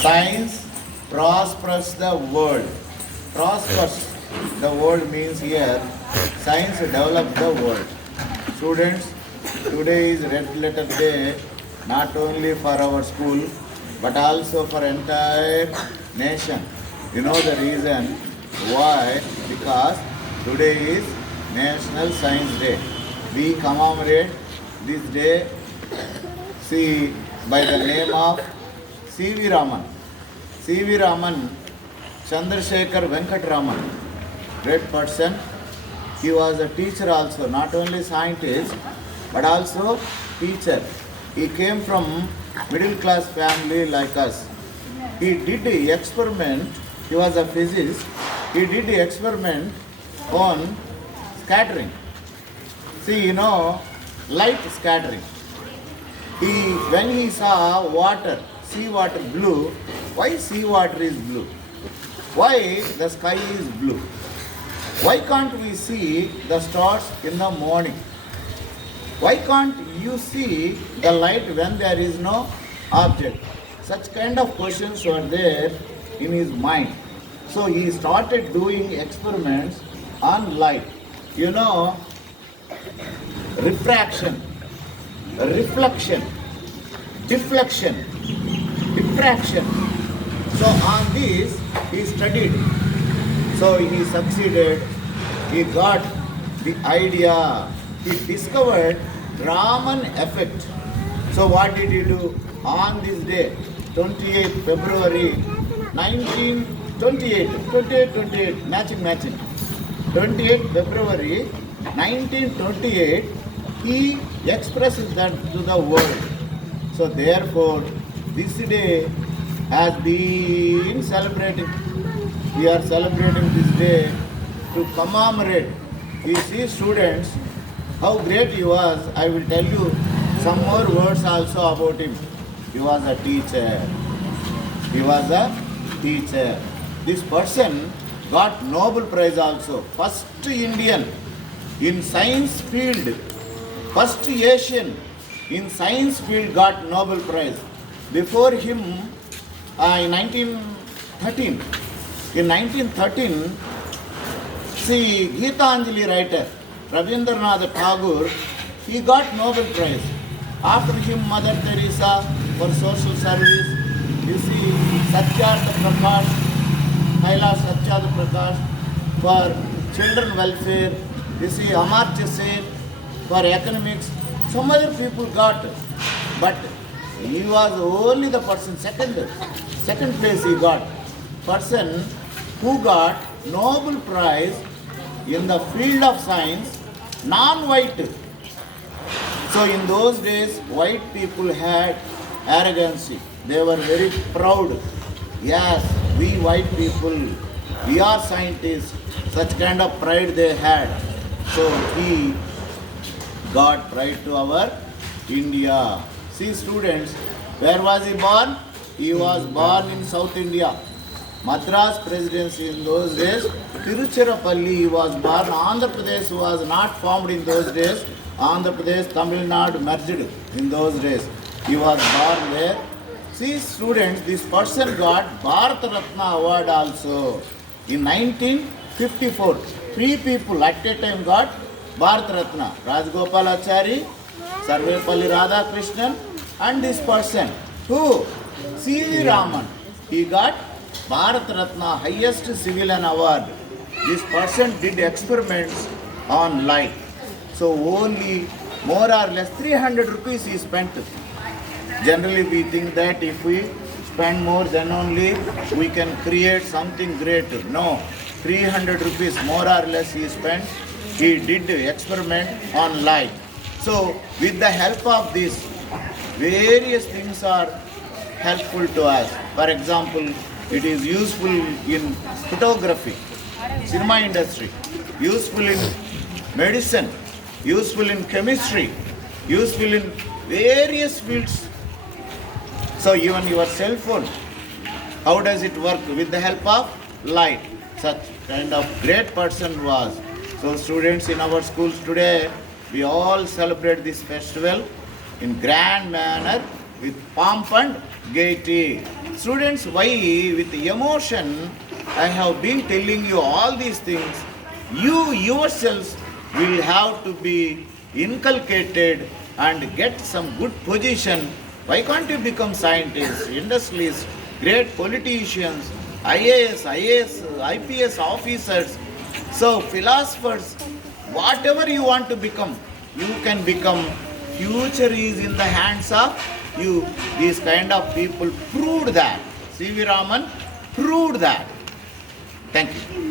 Science prospers the world. Prospers the world means here science develops the world. Students, today is Red Letter Day not only for our school but also for entire nation. You know the reason why? Because today is National Science Day. We commemorate this day, see, by the name of C.V. Raman. C.V. Raman, Chandrasekhar Venkat Raman, great person. He was a teacher also, not only scientist, but also teacher. He came from middle class family like us. He did the experiment, he was a physicist, he did the experiment on scattering. See, you know, light scattering. When he saw water, sea water blue, why sea water is blue? Why the sky is blue? Why can't we see the stars in the morning? Why can't you see the light when there is no object? Such kind of questions were there in his mind. So he started doing experiments on light. You know, refraction, reflection, deflection, diffraction. So on this he studied. So he succeeded. He got the idea. He discovered Raman effect. So what did he do? On this day, 28 February 1928, matching. 28 February 1928, he expresses that to the world. So therefore, this day has been celebrating. We are celebrating this day to commemorate. We see students, how great he was. I will tell you some more words also about him. He was a teacher. He was a teacher. This person got Nobel Prize also. First Indian in science field, first Asian in science field got Nobel Prize. Before him, in 1913, see, Geetanjali writer, Rabindranath Tagore, he got Nobel Prize. After him, Mother Teresa for social service. You see, Satyartha Prakash, Kailash Satyartha Prakash for children welfare. You see, Amartya Sen for economics. Some other people got, but he was only the person, second place he got. Person who got Nobel Prize in the field of science, non-white. So in those days, white people had arrogancy. They were very proud. Yes, we white people, we are scientists. Such kind of pride they had. So he got pride to our India. See students, where was he born? He was born in South India. Madras Presidency in those days. Tiruchirappalli he was born. Andhra Pradesh was not formed in those days. Andhra Pradesh, Tamil Nadu merged in those days. He was born there. See students, this person got Bharat Ratna award also. In 1954, 3 people at a time got Bharat Ratna. Rajgopalachari, Sarvepalli Radhakrishnan, and this person, who? C.V. Raman. He got Bharat Ratna, highest civilian award. This person did experiments on light. So only more or less 300 rupees he spent. Generally we think that if we spend more, then only we can create something great. No, 300 rupees more or less he spent. He did experiment on light. So with the help of this, various things are helpful to us. For example, it is useful in photography, cinema industry, useful in medicine, useful in chemistry, useful in various fields. So even your cell phone, how does it work? With the help of light. Such kind of great person was. So students in our schools today, we all celebrate this festival in grand manner with pomp and gaiety. Students, why with emotion I have been telling you all these things? You yourselves will have to be inculcated and get some good position. Why can't you become scientists, industrialists, great politicians, IAS, IPS officers, so philosophers, whatever you want to become, you can become. Future is in the hands of you. These kind of people proved that. C.V. Raman proved that. Thank you.